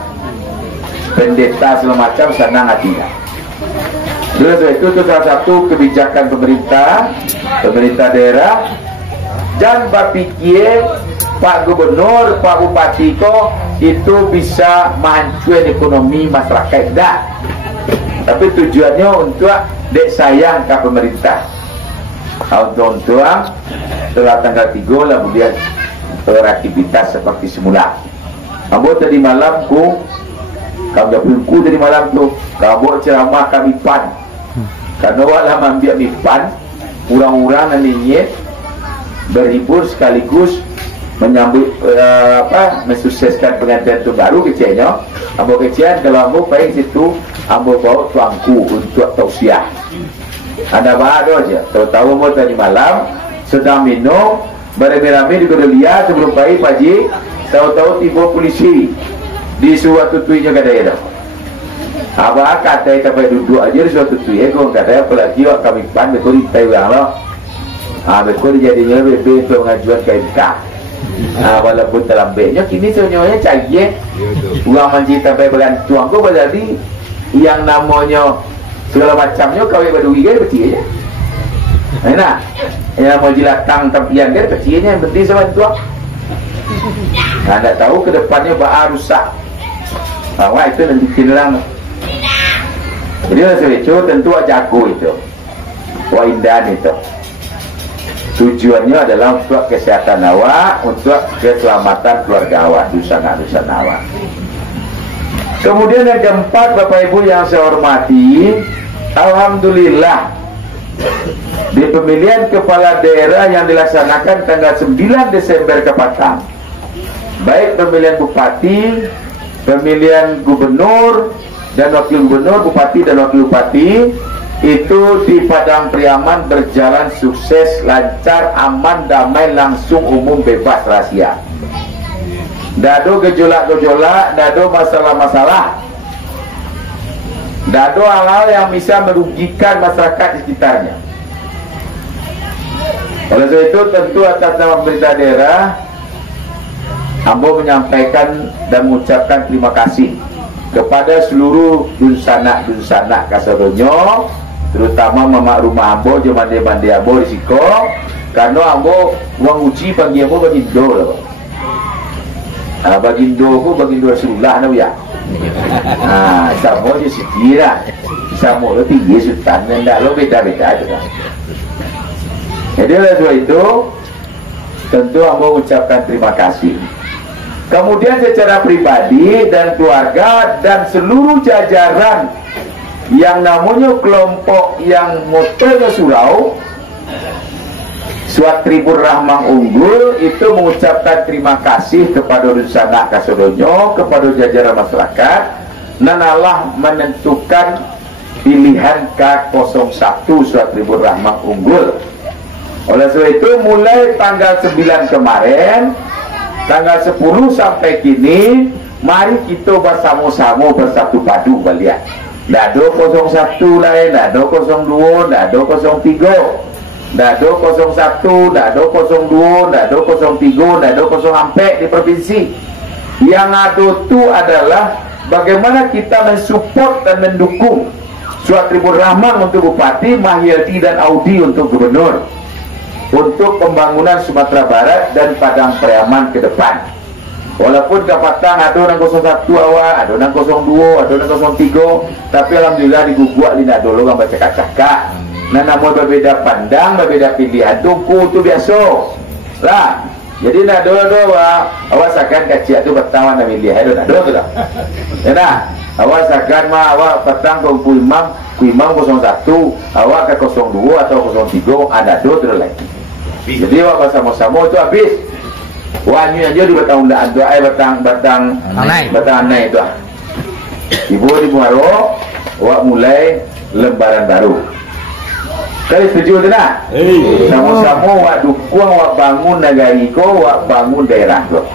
pendeta segala macam senang hatinya. Itu salah satu kebijakan pemerintah daerah. Dan berpikir Pak Gubernur, Pak Bupati itu bisa menghancurkan ekonomi masyarakat, tidak. Tapi tujuannya untuk dek sayang ke pemerintah. Untuk setelah tanggal 3 lah kemudian beraktivitas seperti semula. Kamu tadi malam kamu tadi malam tu kamu ceramah kami pan. Karena walau ambil mipan, orang-orang yang ingin berhibur sekaligus menyambut mensukseskan pengantin tu baru kecilnya. Ambo kecil kalau ambo pergi situ, ambo bawa tuangku untuk tausiah. Anda baru aja, tahu-tahu ambo tadi malam sedang minum beramai-ramai di Godelia sebelum pergi pagi, tahu-tahu tiba polisi di suatu tuinya kadang ada. Abah kata sampai duduk aja di suatu tuinya, kau kata apalagi awak kami pan bekor di Taiwan lo. Bekor jadinya BB pengajuan KMK. Walaupun terlambatnya kini sebenarnya canggih. Uang manji sampai bergantung kau berarti yang namanya segala macamnya kau yang berdui kan kecil aja. Enak. Yang mau jilatang tempian dia kecilnya yang penting sama itu. Anda tahu ke depannya bakal rusak. Wah itu nanti kinerang. Jadi itu tentu jago itu. Waindan itu. Tujuannya adalah untuk kesehatan awak, untuk keselamatan keluarga awak, dusan-dusan awak. Kemudian yang keempat, Bapak Ibu yang saya hormati, alhamdulillah di pemilihan kepala daerah yang dilaksanakan tanggal 9 Desember ke Patang, baik pemilihan bupati, pemilihan gubernur dan wakil gubernur, bupati dan wakil bupati, itu di Padang Priaman berjalan sukses, lancar, aman, damai, langsung, umum, bebas, rahasia. Dado gejolak-gejolak, dado masalah-masalah, dado hal-hal yang bisa merugikan masyarakat di sekitarnya. Oleh sebab itu tentu atas nama pemerintah daerah, Ambo menyampaikan dan mengucapkan terima kasih kepada seluruh dunsanak Kasodonyo, terutama mama rumah Ambo, mandi Ambo risiko, karena Ambo uang uji panggil Ambo bagindo loh. Bagindo Rasulullah na ya. Sama je sekira, sama lo tinggi sultan, ndak lo beda-beda itu kan. Jadi oleh itu tentu Ambo mengucapkan terima kasih. Kemudian secara pribadi dan keluarga dan seluruh jajaran yang namanya kelompok yang motonya surau Suat Tribun Rahmang Unggul itu mengucapkan terima kasih kepada Dusanak Kasodonyo, kepada jajaran masyarakat, dan Allah menentukan pilihan K01 Suat Tribun Rahmang Unggul. Oleh sebab itu mulai tanggal 9 kemarin, tanggal 10 sampai kini, mari kita bersama-sama bersatu padu balian. Dado 01 lain, dado 02, dado 03, dado 01, dado 02, dado 03, dado 0 sampai di provinsi. Yang ada itu adalah bagaimana kita mensupport dan mendukung Suat Tribun Rahman untuk Bupati, Mahyildi dan Audi untuk Gubernur, untuk pembangunan Sumatera Barat dan Padang Priaman ke depan. Walaupun kapatang ada nang 01 awak, ada nang 02, ada nang 03, tapi alhamdulillah diguguk lina dulu kan baca cakak. Nah namun berbeda pandang, berbeda pilihan, tuku tu biasa lah. Jadi nak dulu awak sakan kacik tu petang nak milih, ada nak dulu tu dah. Nah, awak sakan mah awak petang ke kuimang 01, awak ke 02 atau 03, ada dulu tu lagi. Jadi awak bersama-sama tu habis. Wanyu aja di batang tu, batang anai tu. Ibu di Muaro, awak mulai lembaran baru. Kali setuju tu nak? Sama-sama awak dukung, awak bangun negara ko, awak bangun daerah ko.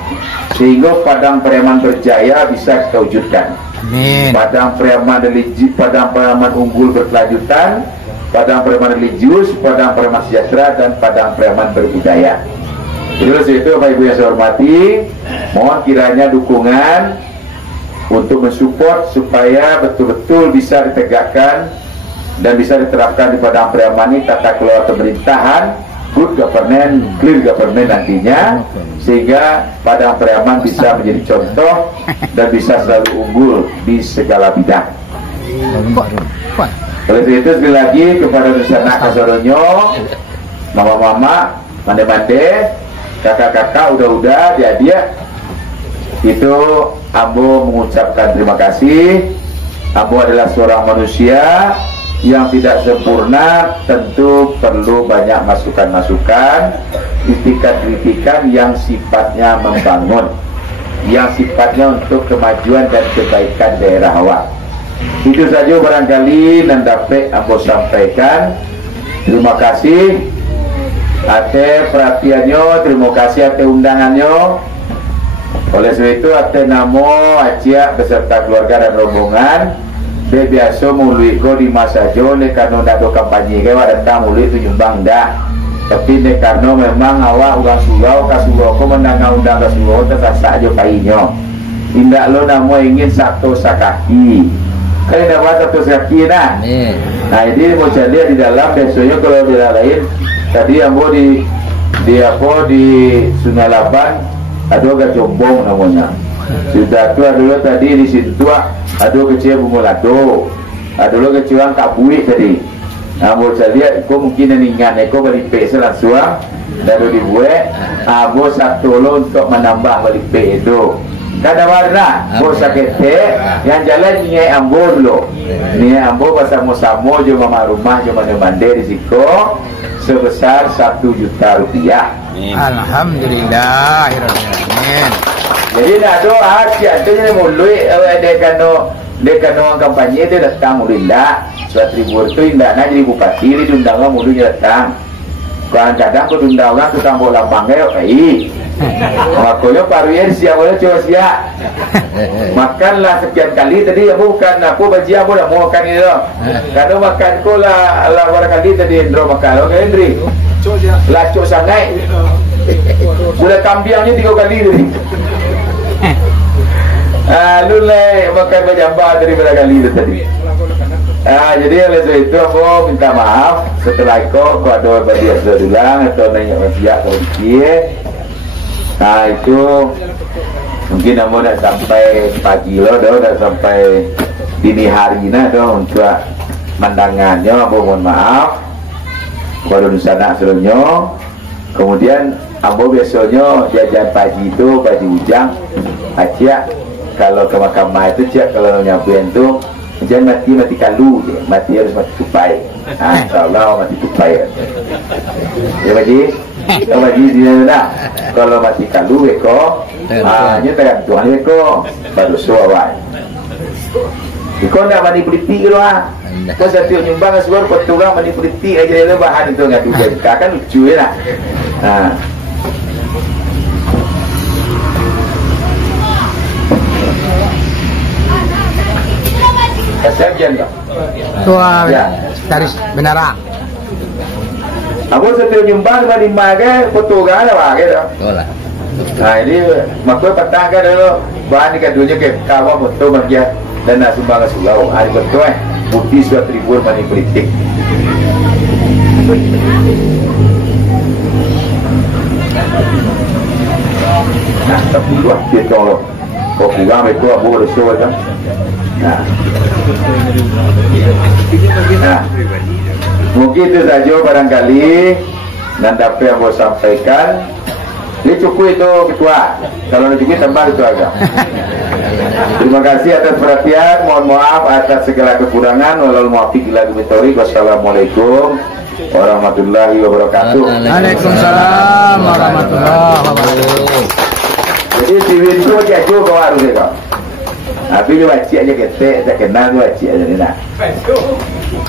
Sehingga Padang Preman berjaya bisa kita wujudkan. Padang Preman religius, Padang Preman unggul berkelanjutan, Padang Preman religius, Padang Preman sejahtera, dan Padang Preman berbudaya. Jadi oleh itu Bapak Ibu yang saya hormati, mohon kiranya dukungan untuk mensupport supaya betul-betul bisa ditegakkan dan bisa diterapkan di Padang Preman ini tata kelola pemerintahan, good governance, clear governance nantinya, sehingga Padang Preman bisa menjadi contoh dan bisa selalu unggul di segala bidang. Oleh itu sekali lagi kepada Nusana Kasoronyo, mama-mama, mande-mande, kakak-kakak, udah-udah, dia itu Ambo mengucapkan terima kasih. Ambo adalah seorang manusia yang tidak sempurna, tentu perlu banyak masukan-masukan, kritikan-kritikan yang sifatnya membangun, yang sifatnya untuk kemajuan dan kebaikan daerah awak. Itu saja barangkali yang dapat Ambo sampaikan. Terima kasih atas perhatiannya, terima kasih atas undangannya. Oleh sebab itu atas nama Acik beserta keluarga dan rombongan, dia biasa mului ko di masa jo, ne karena nak do kampanye ke awak datang mului tu nyumbang dah. Tapi ne karena memang awak orang surau, kasurau ko menangau undang kasurau tersasak jo kainya. Indak lo namo ingin satu sakaki. Kali dapat satu sakaki nah. Nah ini mau jadi di dalam biasanya kalau di lain tadi ambo di Sungai Laban ada gak jombong namanya. Sudah tu ada tadi di situ ada kecil bumulado, ada kecil orang kabui tadi. Ambo jadi aku mungkin ningan aku balik pek langsung lalu dibuat. Ambo satu lo untuk menambah balik pek itu. Kada warna, bos sakit yang jalan ni ambo dulu. Ni ambo bersama-sama je mama rumah je mana-mana risiko sebesar 1 juta rupiah. Alhamdulillah. Jadi nak doa siapa ni mulai dekan orang kampanye dia datang mulai dah. 1,000 tu indah nak jadi bupati ni diundang orang mulai datang. Kadang-kadang aku diundang orang tu tambah lapangnya, makanya paruyan siap boleh coba siap. Makanlah sekian kali tadi bukan aku baji aku dah mau makan ini loh. Kalau makan ko lah barangkali tadi Indro makan, oke Indri. Lacuk sangai. Boleh kambingnya 3 kali tadi. Lulai makan berjambah daripada kali itu tadi. Jadi oleh sebab itu aku minta maaf setelah itu aku ada badiah sedulang atau nanya siap atau dikir. Nah itu mungkin kamu dah sampai pagi lo, dah sampai dini hari untuk mandangannya. Aku mohon maaf kepada Nusana sebelumnya. Kemudian ambo biasanya jajan pagi itu pagi ujang aja. Kalau ke mahkamah itu cak kalau nyampein tu jangan mati kalu je, mati harus mati tupai. InsyaAllah mati tupai. Ya Baji, kalau Baji di mana? Kalau mati kalu eko, hanya tergantung eko baru suawai. Eko nak mani politik tu lah. Kau satu nyumbang suar petugang mani politik aja le bahan itu ngadu kan lucu ya lah. Sekjen tak? Tua dari Benara. Aku setiap nyumbang di mana foto kan apa gitu. Nah ini makanya petang kan dulu bahan dikadunya ke kawan foto bagian dan nak sumbang ke Sulau. Hari betul bukti suatu tribun mani politik. Nah. Tapi luar kita loh. Kau kurang itu abu reso kan. Nah, mungkin itu saja barangkali dan dapat yang mau sampaikan. Ini cukup itu ketua. Kalau cukup tambah itu agak. Terima kasih atas perhatian. Mohon maaf atas segala kekurangan. Wassalamualaikum warahmatullahi wabarakatuh. Waalaikumsalam warahmatullahi wabarakatuh. Jadi TV itu jago kau harus ya kau. Tapi dia baca aja ketek, tak kenal dia baca aja ni nak.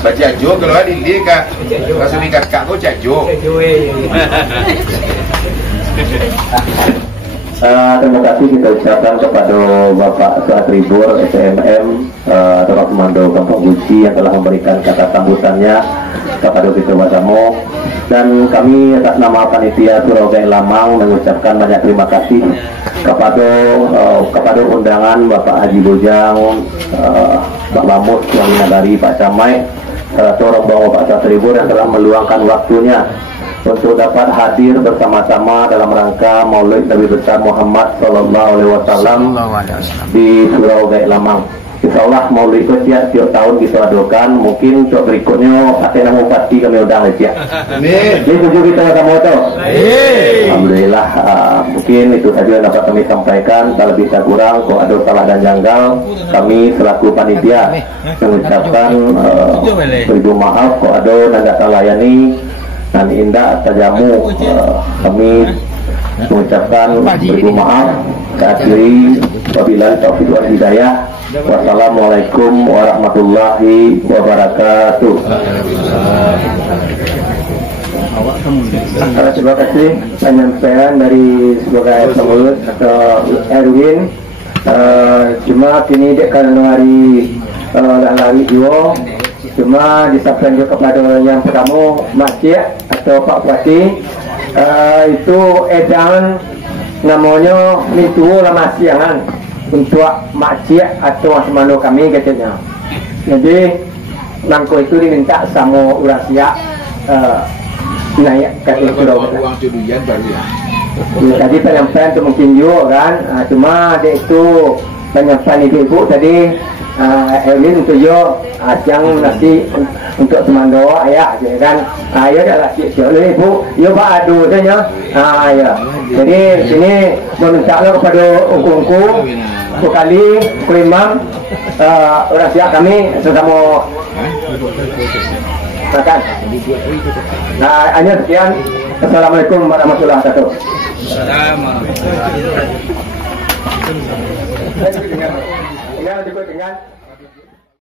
Baca jo kalau ada dia kak, pasal ni kakak kau jago. Terima kasih kita ucapkan kepada Bapak Suatribur SMM Dr. Komando Kampung Guci yang telah memberikan kata sambutannya kepada kita bersama, dan kami atas nama panitia Surau Gai Lamang mengucapkan banyak terima kasih kepada undangan Bapak Haji Bojang, Pak Lamus, Tuan Nagari, Pak Camai, serta rombongan Bapak Suatribur yang telah meluangkan waktunya untuk dapat hadir bersama-sama dalam rangka Maulid Nabi besar Muhammad Sallallahu Alaihi Wasallam di Surau Gai Lamang. Insyaallah Maulid itu tiap tahun kita adakan. Mungkin untuk berikutnya Pak Nama Bupati kami undang aja. Amin. Ini tujuh kita sama tu. Alhamdulillah. Mungkin itu saja yang dapat kami sampaikan. Tak lebih tak kurang, kalau ada salah dan janggal, kami selaku panitia mengucapkan beribu maaf. Kalau ada nanda terlayani dan indah tajamu, kami mengucapkan beribu maaf. Akhiri wabillahi taufiq wal hidayah. Wassalamualaikum warahmatullahi wabarakatuh. Terima kasih penyampaian dari sebagai pengurus atau Erwin. Cuma kini dek karena hari lari juga. Cuma disampaikan juga kepada yang pertama Makcik atau Pak Bupati, itu edaran namanya mintuo lama siangan untuk makcik atau asmano kami katanya. Jadi nangko itu diminta sama orang siap naik ke Surau. Uang cuduyan baru ya. Tadi penyampaian itu mungkin juga kan, cuma dia itu penyampaian ibu tadi Erwin untuk yo yang nasi untuk semando ayah je kan. Ayah dah laki oleh ibu yo pak adu saja. Ya. Jadi sini meminta kepada ungku-ungku sekali imam orang siap kami sesama makan. Nah, hanya sekian. Assalamualaikum warahmatullahi wabarakatuh. Assalamualaikum.